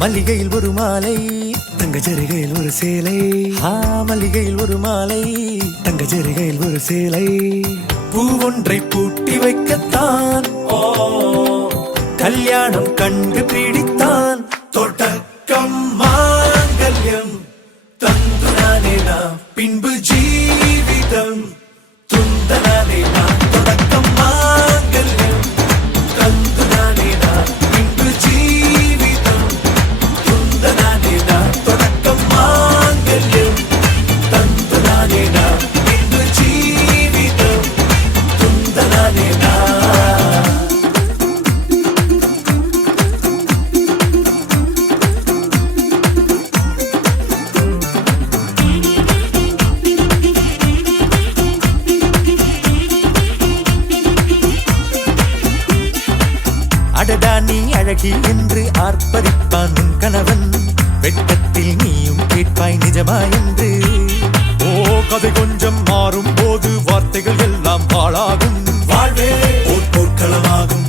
மல்லிகையில் ஒரு மாலை தங்க ஜரிகையில் ஒரு சேலை. மல்லிகையில் ஒரு மாலை தங்க ஜரிகையில் ஒரு சேலை. பூவொன்றை பூட்டி வைக்கத்தான் கல்யாணம் கண்டு பிடித்தான். தொடக்கம் மாங்கல்யம் தந்துனானே நாம் பின்பு ஜீவிதம் துந்தனானே நாம். தொடக்கம் மாங்கல்யம் தந்துனானே நாம் பின்பு ஜீவிதம் துந்தனானே நாம். தொடக்கம் மாங்கல்யம் தந்துனானே நாம் பின்பு ஜீவிதம் துந்தனானே நாம். அடடா நீ அழகி என்று ஆர்ப்பரிப்பான் உன் கணவன். வெட்டத்தில் நீயும் கேட்பாய் நிஜமா என்று. கதை கொஞ்சம் மாறும் போது வார்த்தைகள் எல்லாம் பாழாகும். வாழ்வே ஓர் போர்க்களமாகும்.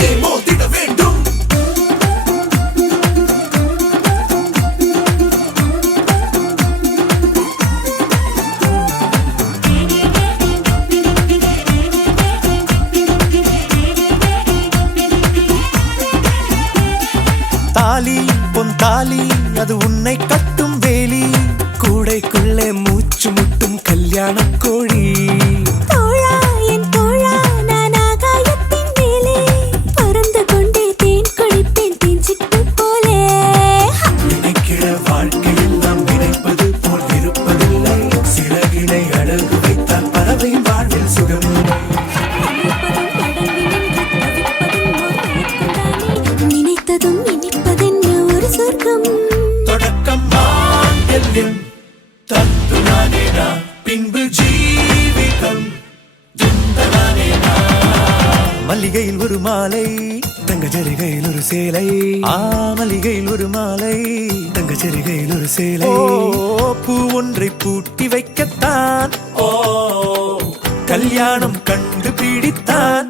நீ மோதிட வேண்டும். தாலி பொன் தாலி அது உன்னை கட்டும் வேலி. கூடைக்குள்ளே மூச்சு முட்டும் கல்யாண கோழி. தோழா என் தோழா நான் ஆகாயத்தின் மேலே பறந்து கொண்டே தேன் குடிப்பேன் தேஞ்சிட்டு போலே. நினைக்கிற வாழ்க்கையில் நாம் நினைப்பது போல் இருப்பதில்லை. சிறகினை அழகு வைத்தால் பறவையின் வாழ்வில் சுகமில்லை. நினைத்ததும் இனிப்பதென்ன ஒரு சொர்க்கம். தொடக்கம் மாங்கல்யம் தந்துனானே நாம் பின்பு ஜீவிதம் துந்தனானே நாம். மல்லிகையில் ஒரு மாலை தங்க ஜரிகையில் ஒரு சேலை. மல்லிகையில் ஒரு மாலை தங்க ஜரிகையில் ஒரு சேலை. பூ ஒன்றை பூட்டி வைக்கத்தான் கல்யாணம் கண்டு பிடித்தான்.